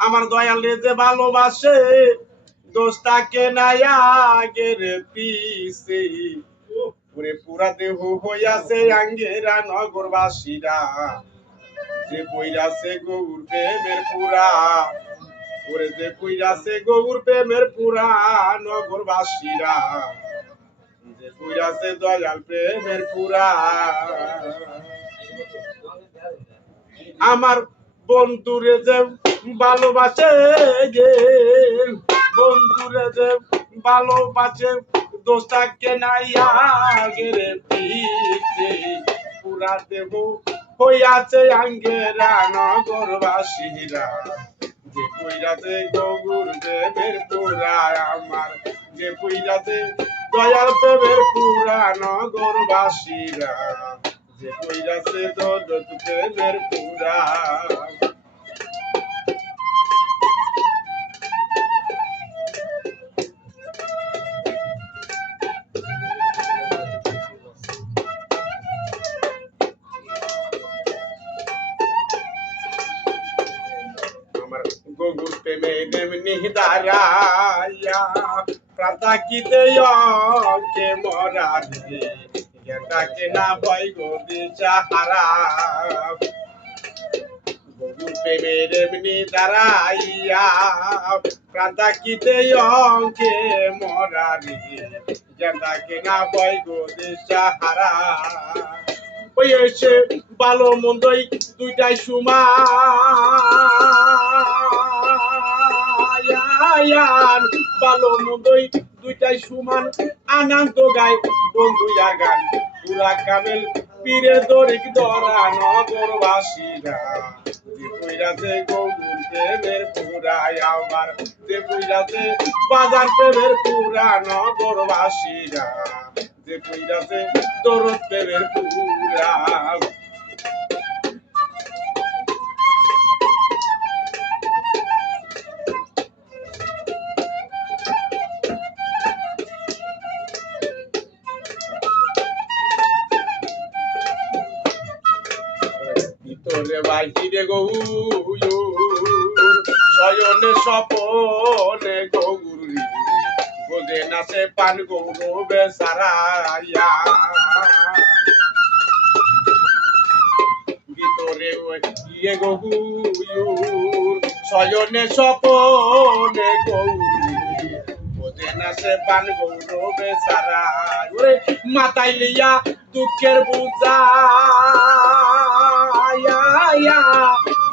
আমার দয়াল রে যে ভালোবাসে দোস্তাকে নাই আগের পিছে পুরে পুরা দেহ হইয়াছে আঙ্গেরা নগরবাসীরা যে বইরাছে গৌর প্রেমের পুরা ওরে যে বইরাছে গৌর প্রেমের পুরা নগরবাসীরা যে বইরাছে দয়াল প্রেমের পুরা আমার বন্ধুরে যে ভালোবাসে গে বন্ধুরে যে ভালোবাসে দোস্তাকে নাই আগের পিছে পুরা দেব হইয়াছে আঙ্গেরা নগরবাসীরা যে কইরাছে গৌর প্রেমের পুরা আমার যে কইরাছে দয়াল প্রেমের পুরা নগরবাসীরা যে কইরাছে দরদ প্রেমের পুরা আমার গৌর প্রেমে এমনি দাঁড়াইয়া প্রাতাকিতে অঙ্কে মরা রে গেটাকে না ভয় গো দিশাহারা গৌর প্রেমের এমনি দাঁড়াইয়া প্রাতাকিতে অঙ্কে মরা রে গেটাকে না ভয় গো দিশাহারা ওই এসে ভালো মন্দই দুইটাই সমান ভালো মন্দই দুইটাই সমান আনন্দ গায় বন্ধু গান পুরা কামেল পীরে দরিক ধরা নগরবাসীরা যে কইরাছে গৌর প্রেমের পুরাই আমার যে কইরাছে বাজার প্রেমের পুরা নগরবাসীরা যে কইরাছে দরদ প্রেমের পুরা ভিতরে বাহিরে গৌর শয়নে স্বপনে গৌর বোঝে নাচে পান গৌরবে সারাইয়া ভিতরে ইয়ে গৌর শয়নে স্বপনে গৌর বোঝে নাচে পান গৌরবে সারাই মাথায় লইয়া দুঃখের বুঝা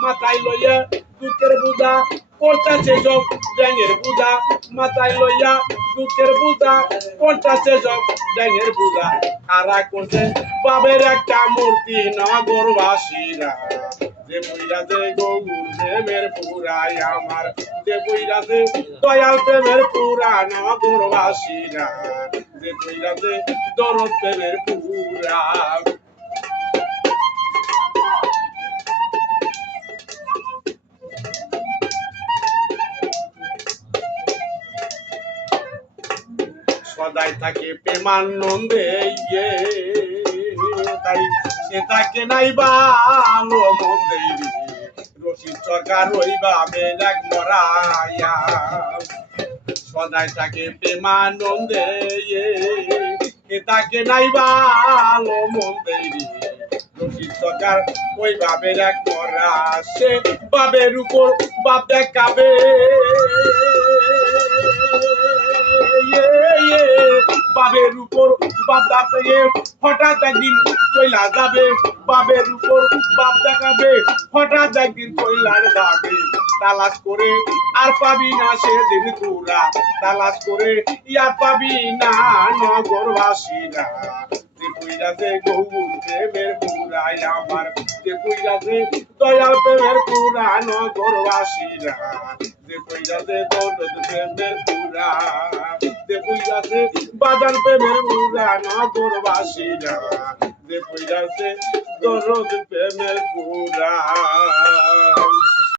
মাথায় লইয়া দুঃখের বুঝা করতেছে সব ড্যাঙের বুঝা মাথায় লইয়া দুঃখের বুঝা করতেছে সব ড্যাঙের বুঝা খারা করছে বাবের একটা মূর্তি নগরবাসীরা যে বইরাছে গৌর প্রেমের পুরাই আমার যে বইরাছে দয়াল প্রেমের পুরা নগরবাসীরা যে বইরাছে দরদ প্রেমের পুরা সদাই থাকে প্রেমানন্দে তাই সে তাকে নাই ভালো মন্দে রশিদ সরকার রইবা বেলাক মরাইয়া সদাই থাকে প্রেমানন্দে তাকে নাই ভালো মন্দে রশিদ সরকার ওই বাবের এক মরা সে বাবের উপর বাপ দেখাবে বাবের উপর বাপ দেখাবে হঠাৎ একদিন চইলা যাবে বাবের উপর বাপ দেখাবে হঠাৎ একদিন চইলা যাবে তালাশ করে আর পাবি না সেদিন তোরা তালাশ করে আর পাবি না নগরবাসীরা যে কইরাছে গৌর প্রেমের পুরাই আমার যে কইরাছে দয়াল প্রেমের পুরা নগরবাসীরা যে কইরাছে দরদ প্রেমের পুরা যে কইরাছে বাজার প্রেমের পুরা নগরবাসীরা যে কইরাছে দরদ প্রেমের পুরা